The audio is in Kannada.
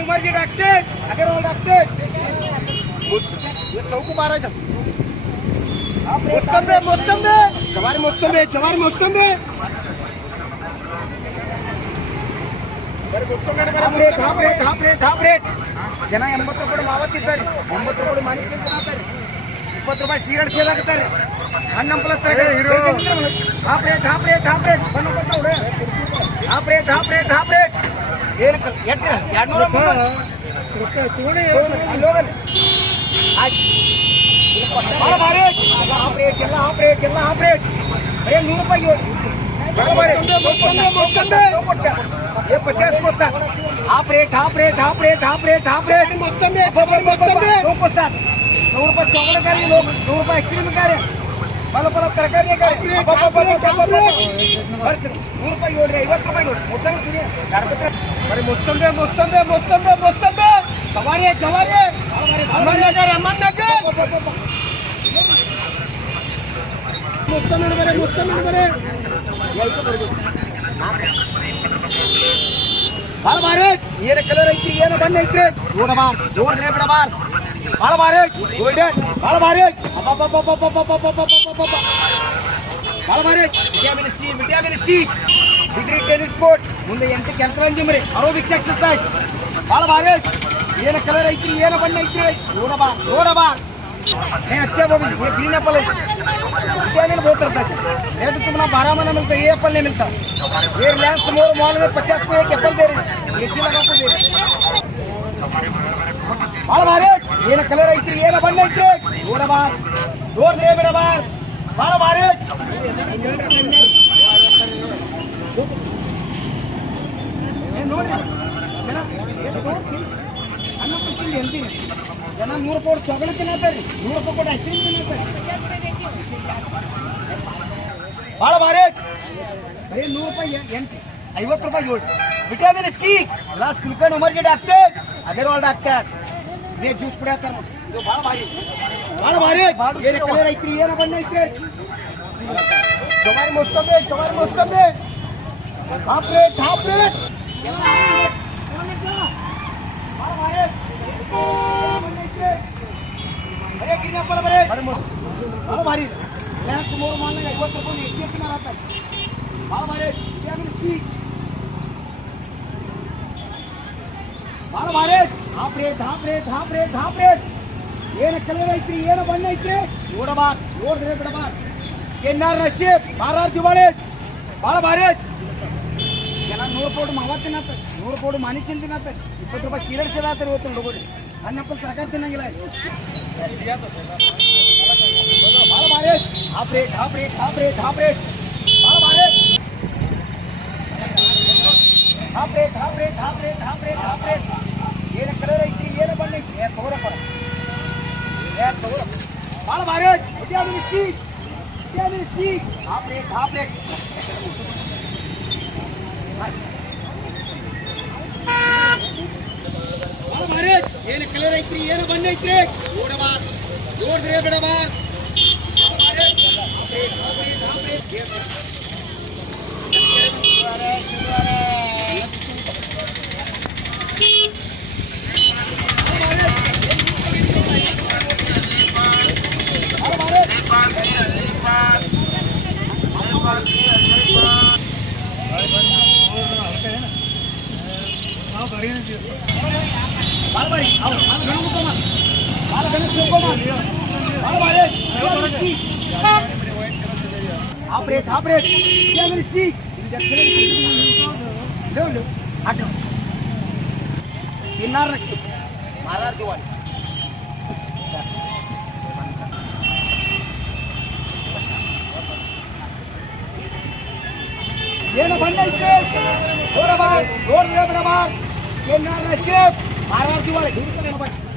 उमरजी डाकते अगर डाकते चौक महाराज मोसंबे जवारी मोसंबे ಜನ 80 ರೂಪಾಯಿ ಮಾವತ್ತಿದ್ದಾರೆ 90 ರೂಪಾಯಿ ಮನಿ ತಿಂತಾರೆ 20 ರೂಪಾಯಿ ಸೀರಡ್ ಸೇಲ್ ಆಗ್ತಾರೆ ಹಣ್ಣಂಪಲ ಹಾಫ್ ರೇಟ್ ಬನ್ನು ಕೊಟ್ಟವ್ರೆ ಹಾಫ್ ರೇಟ್ ಏನು ಎಷ್ಟು 200 ರೂಪಾಯಿ ತೋಣಿ ಲೋಗಲ್ ಭಾಳ ಭಾರಿ ಹಾಫ್ ರೇಟ್ ಅರೆ 100 ರೂಪಾಯಿ ये 50 पोस्ता हाफ रेट मोसंबी 100 रुपये चॉकलेट करिए लोग 100 रुपये आइसक्रीम का बल्ब तरकारी का 100 रुपये योड़ रहे 50 रुपये मोसंबी सुनिए अरे मोसंबी जवारी अमननगर मोसंबी बरे यही तो ಭಾಳ ಭಾರಿ ಏನು ಕಲರ್ ಐತ್ರಿ ಏನು ಬಣ್ಣ ಐತ್ರಿ ನೋಡಿದ್ರೆ ಬಿಡಬಾರ್ ಭಾಳ ಭಾರಿ ಗೋಲ್ಡನ್ ಭಾಳ ಭಾರಿ vitamin C degree tennis court ಮುಂದೆ 8 ಕೆಂಕರಂಜಿಮ್ ರೀ ಅರೋಬಿಕ್ಸ್ ಎಕ್ಸರ್ಸೈಸ್ ಭಾಳ ಭಾರಿ ಏನು ಕಲರ್ ಐತ್ರಿ ಏನು ಬಣ್ಣ ಐತ್ರಿ ನೋಡಬಾರ್ अच्छा वो ये ग्रीन एप्पल है विटामिन बहुत रहता है रेट तुम्हारा 12 महीना मिलता है ये एप्पल नहीं मिलता ये रिलायंस मोर मॉल में 50 को एक एप्पल दे रहे एसी लगा को दे रहे भाಳ ಭಾರಿ ಏನು ಕಲರ್ ಐತ್ರಿ ಏನು ಬಣ್ಣ ಐತ್ರಿ ನೋಡಿದ್ರೆ ಬಿಡಬಾರ್ ಭಾಳ ಭಾರಿ ನೋಡ್ರಿ ಅನ್ನ ಕೊಡ್ತೀನಿ ಹೇಳ್ತೀನಿ ಜನ 100 ರೂಪಾಯಿ ಚಾಕ್ಲೇಟ್ ತಿನ್ನತ್ತಾರೆ 100 ರೂಪಾಯಿ ಕೊಟ್ಟು ಐಸ್ಕ್ರೀಮ್ ತಿನ್ನತ್ತಾರೆ ಭಾಳ ಭಾರಿ ಬರೀ 100 ರೂಪಾಯಿ 50 ರೂಪಾಯಿ ಯೋಳು ವಿಟಮಿನ್ ಸಿ ಗ್ಲಾಸ್ ಕುಲ್ಕನ್ ಉಮರ್ಜಿ ಡಾಕ್ಟರ್ ಅಗರ್ವಾಲ್ ಡಾಕ್ಟರ್ ಇದೇ ಜ್ಯೂಸ್ ಕುಡಿಯತ್ತಾರೆ ಇದು ಭಾಳ ಭಾರಿ ಏನು ಕಲರ್ ಐತ್ರಿ ಏನು ಬಣ್ಣ ಐತ್ರಿ ಜವಾರಿ ಮೊಸಂಬಿ ಹಾಫ್ ರೇಟ್ भारी मोर मान 50 रुपये एसी आता भाಳ भारी विटामिन सी ಭಾಳ ಭಾರಿ ಹಾಫ್ ರೇಟ್ ಏನು ಕಲರ್ ಐತ್ರಿ ಏನು ಬಣ್ಣ ಐತ್ರಿ ನೋಡಿದ್ರೆ ಬಿಡಬಾರ್ ಕೆನ್ನಾರ್ ನಶೀಬ್ ಮಾರಾರ್ ದಿವಾಳಿ ಭಾಳ ಭಾರಿ ಜನ 100 ರೂಪಾಯಿ ಮಾವ ತಿನ್ನತ್ತ 100 ರೂಪಾಯಿ ಮನಿ ತಿನ್ನತ್ತ 20 ರೂಪಾಯಿ ಸೀರಡ್ ಸೇಲ್ ಆತಾರೆ ಇವತ್ತು ಹುಡುಗರು ಹಣ್ಣಪ್ಪಲ್ ತರಕಾರಿ ತಿನ್ನಂಗಿಲ್ಲ ಭಾಳ ಭಾರಿ ಹಾಫ್ ರೇಟ್ ಭಾಳ ಭಾರಿ ಹಾಫ್ ರೇಟ್ ಏನು ಕಲರ್ ಐತ್ರಿ ಏನು ಬಣ್ಣ ಐತ್ರಿ ತಗೋರಪ್ಪ ಭಾಳ ಭಾರಿ ವಿಟಮಿನ್ ಸಿ ಹಾಫ್ ರೇಟ್ ಭಾಳ ಭಾರಿ ಏನು ಕಲರ್ ಐತ್ರಿ ಏನು ಬಣ್ಣ ಐತ್ರಿ ನೋಡಿದ್ರೆ ಬಿಡಬಾರ್ half rate vitamin C Kinnaur नशीब मारार दिवाळी ಏನು ಬಣ್ಣ ಐತೆ ನೋಡಿದ್ರೆ ಬಿಡಬಾರ್ किन्नार नशीब मारार दिवाळी